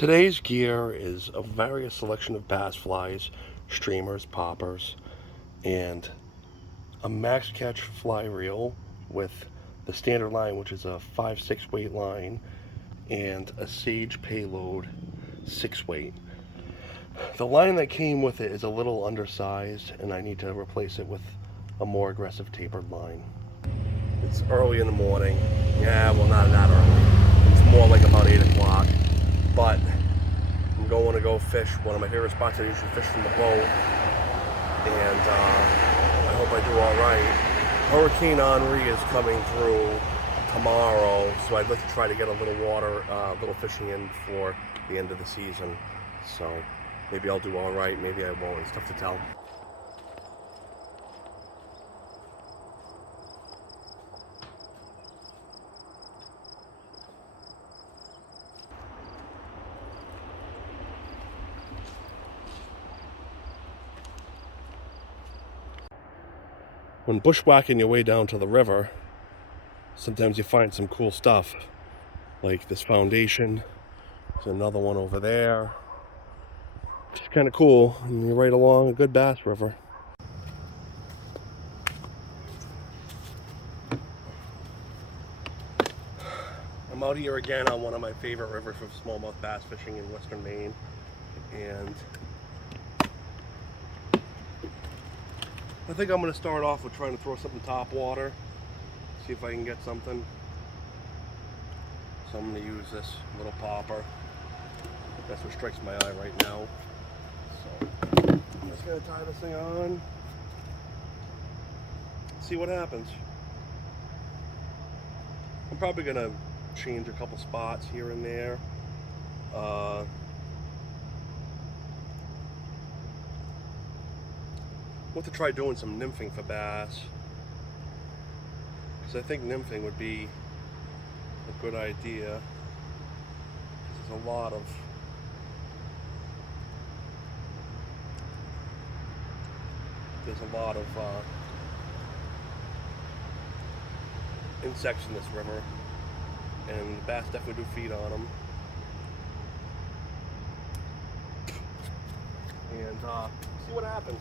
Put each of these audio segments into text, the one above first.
Today's gear is a various selection of bass flies, streamers, poppers, and a max catch fly reel with the standard line, which is a 5/6 weight line, and a Sage payload 6 weight. The line that came with it is a little undersized, and I need to replace it with a more aggressive tapered line. It's early in the morning. Yeah, well, not early. It's more like about 8 o'clock. But I'm going to go fish. One of my favorite spots I usually fish from the boat. And I hope I do all right. Hurricane Henri is coming through tomorrow, so I'd like to try to get a little water, little fishing in before the end of the season. So maybe I'll do all right, maybe I won't. It's tough to tell. When bushwhacking your way down to the river, sometimes you find some cool stuff, like this foundation. There's another one over there. It's kind of cool, and you're right along a good bass river. I'm out here again on one of my favorite rivers for smallmouth bass fishing in western Maine, and I think I'm going to start off with trying to throw something top water, see if I can get something. So I'm going to use this little popper. That's what strikes my eye right now. So I'm just going to tie this thing on, see what happens. I'm probably going to change a couple spots here and there. Want to try doing some nymphing for bass, because I think nymphing would be a good idea. There's a lot of insects in this river, and the bass definitely do feed on them. And see what happens.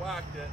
Whacked it.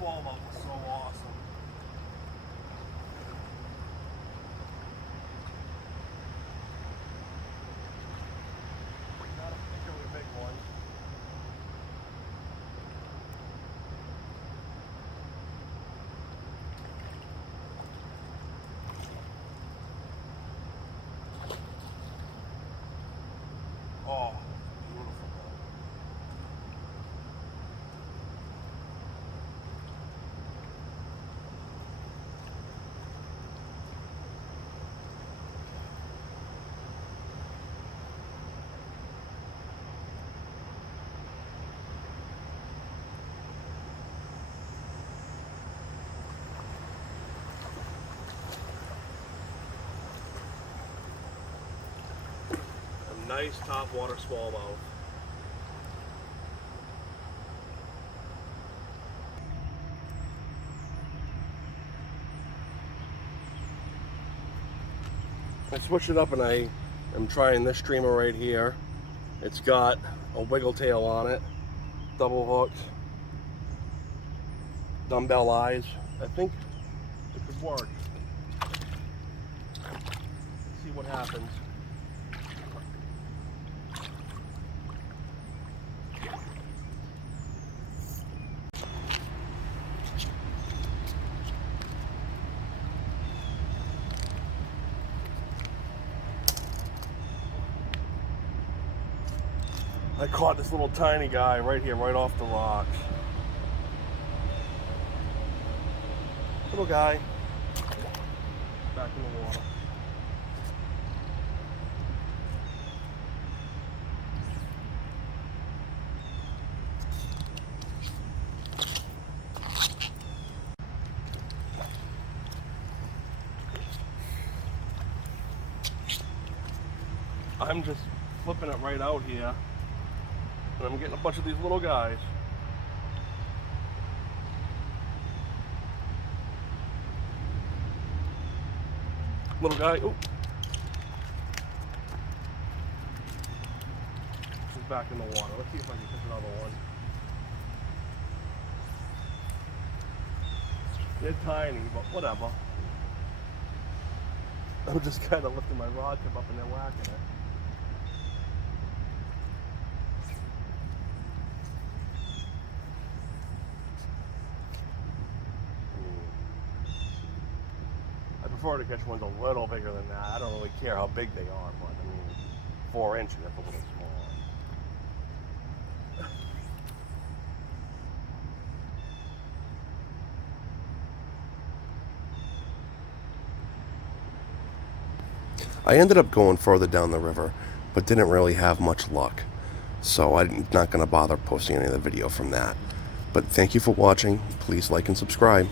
smallmouth was so awesome. Not a particularly big one. Oh, beautiful. A nice topwater smallmouth. I switched it up and I am trying this streamer right here. It's got a wiggle tail on it, double hooked, dumbbell eyes. I think it could work. Let's see what happens. I caught this little tiny guy right here, right off the rocks. Little guy. Back in the water. I'm just flipping it right out here. And I'm getting a bunch of these little guys. Little guy, oh. He's back in the water. Let's see if I can catch another one. They're tiny, but whatever. I'm just kind of lifting my rod tip up and they're whacking it. I prefer to catch ones a little bigger than that. I don't really care how big they are, but I mean, 4 inches, that's a little small. I ended up going further down the river, but didn't really have much luck. So I'm not going to bother posting any of the video from that. But thank you for watching. Please like and subscribe.